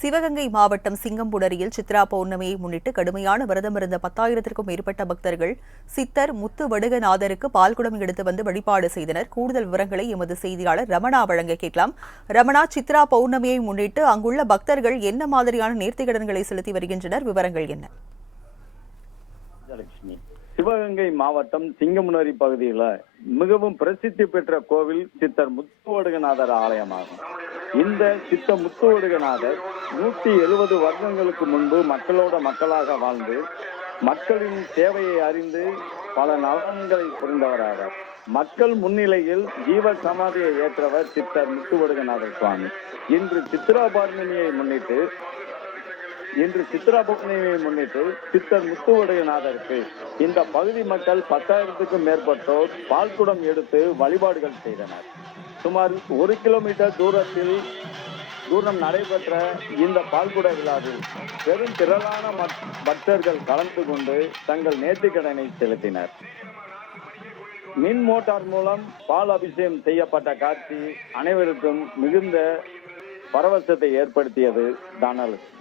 சிவகங்கை மாவட்டம் சிங்கம்புணரியில் சித்ரா பௌர்ணமியை முன்னிட்டு கடுமையான விரதம் இருந்த பத்தாயிரத்திற்கும் மேற்பட்ட பக்தர்கள் சித்தர் முத்து வடுகநாதருக்கு பால்குடம் எடுத்து வந்து வழிபாடு செய்தனர். கூடுதல் விவரங்களை எமது செய்தியாளர் ரமணா வழங்க கேட்கலாம். ரமணா சித்ரா பௌர்ணமியை முன்னிட்டு அங்குள்ள பக்தர்கள் என்ன மாதிரியான நேர்த்திக்கடன்களை செலுத்தி வருகின்றனர்? விவரங்கள் என்ன? ராஜலட்சுமி சிவகங்கை மாவட்டம் சிங்கமுனரி பகுதியில மிகவும் பிரசித்தி பெற்ற கோவில் சித்தர் முத்துவடுகநாதர் ஆலயமாகும். இந்த சித்த முத்துவடுகநாதர் நூத்தி எழுபது வருடங்களுக்கு முன்பு மக்களோட மக்களாக வாழ்ந்து மக்களின் தேவையை அறிந்து பல நலன்களை புரிந்தவராக. மக்கள் முன்னிலையில் ஜீவ சமாதியை ஏற்றவர் சித்தர் முத்துவடுகநாதர் சுவாமி. இன்று சித்ரா பௌர்ணமியை முன்னிட்டு இன்று சித்ரா பௌர்ணமியை முன்னிட்டு சித்தர் முத்துவடையநாதருக்கு இந்த பகுதி மக்கள் பத்தாயிரத்துக்கும் மேற்பட்டோர் பால்குடம் எடுத்து வழிபாடுகள் செய்தனர். சுமார் ஒரு கிலோமீட்டர் தூரத்தில் தூரம் நடைபெற்ற இந்த பால்குட விழாவில் பெரும் திரளான பக்தர்கள் கலந்து கொண்டு தங்கள் நேர்த்திக்கடனை செலுத்தினர். மின் மோட்டார் மூலம் பால் அபிஷேகம் செய்யப்பட்ட காட்சி அனைவருக்கும் மிகுந்த பரவசத்தை ஏற்படுத்தியது தானலட்சுமி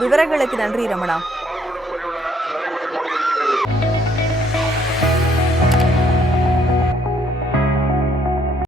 விவரங்களுக்கு நன்றி ரமணா.